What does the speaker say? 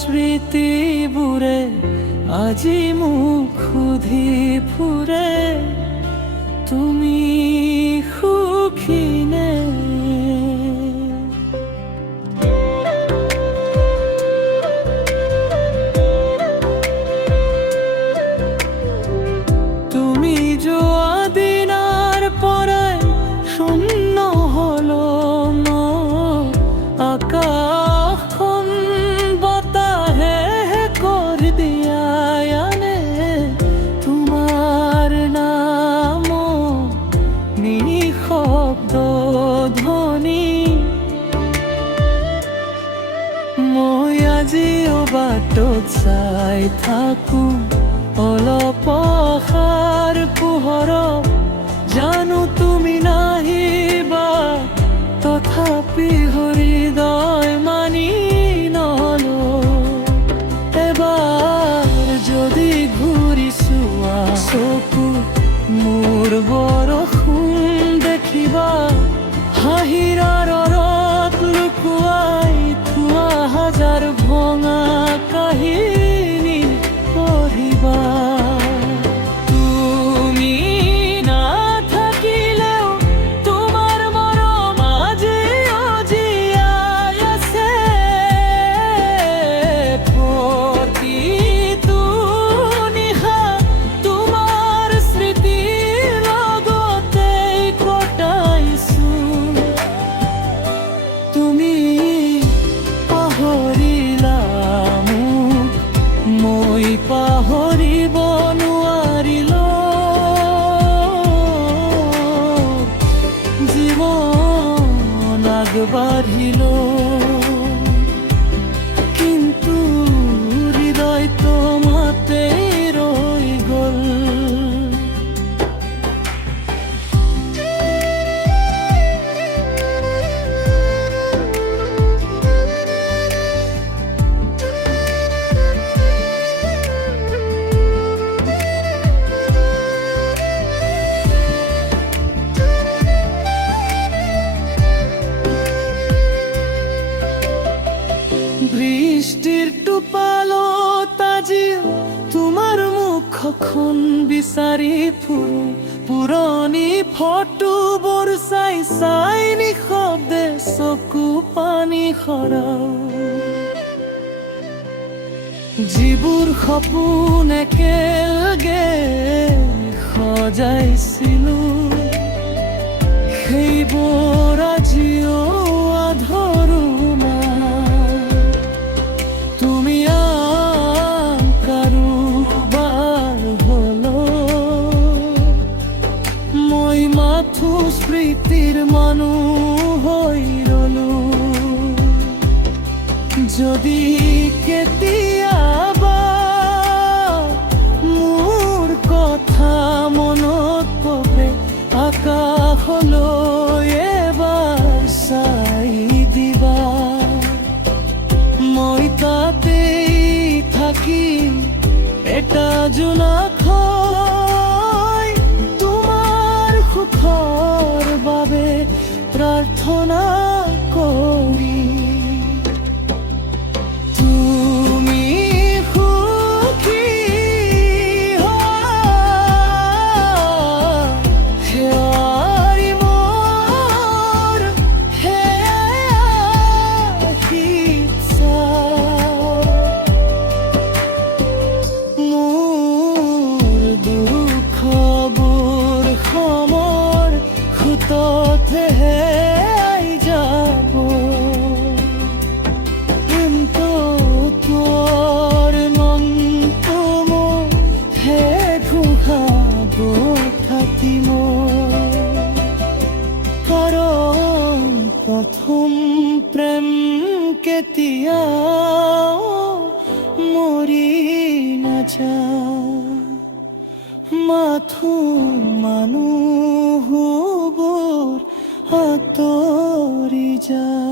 স্মৃতিবোৰে আজি মোক সুধি ফুৰে তুমি সুখী নে। তুমি যোৱা দিনাৰ পৰাই শূন্য হলো মোৰ আকাশখন, বতাহে কৰি দিয়া আনে তোমাৰ নাম নিঃশব্দ ধ্বনি। মই আজিও বাটত চাই থাকো অলপ আশাৰ পোহৰত, জানো তুমি নাহিবা তথাপি হৃদয় মানি নলো। এবাৰ যদি ঘূৰি চোৱা চকু মোৰ বৰষুণ দেখিবা, হাঁহিৰ আঁৰত লুকুৱাই থোৱা হাজাৰ ভঙা কাহিনী পঢ়িবা। তুমি নাথাকিলেও তোমাৰ মৰম আজিও জীয়াই আছে, প্ৰতিটো নিশা তোমাৰ স্মৃতিৰ লগতেই কটাইছো। তুমি পাহৰিলা মোক, মই পাহৰিব নোৱাৰিলো। জীৱন আগবাঢ়িলো কিন্তু হৃদয়টো মাতে ৰৈ গ'ল। বৃষ্টিৰ টোপালত আজিও তোমাৰ মুখখন বিচাৰি ফুৰো, পুৰণি ফটোবোৰ চাই চাই নিশব্দে চকু পানী সৰাও। যিবোৰ সপোন একেলগে সজাইছিলো, সেইবোৰ আজিও আধৰুৱা। তুমি আন কাৰোবাৰ হলো, মই মাথো স্মৃতিৰ মানুহ হৈ ৰলো। যদি কেতিয়াবা মোৰ কথা মনত পৰে, আকাশলৈ এবাৰ চাই দিবা। মই তাতেই থাকিম এটা জোনাকত, তোমাৰ সুখৰ বাবে প্ৰাৰ্থনা কৰি। তুমি সুখী হোৱা, সেয়াই মোৰ ইচ্ছা। মোৰ দুখবোৰ সময় খুঁটতহে যাব, কিন্তু তোৰ মনটো মোক হে ঘূৰাব থাকিব। কাৰণ প্ৰথম প্ৰেম কেতিয়াও মৰি নাযায়, মাথো মানুহবোৰ আঁতৰি যায়।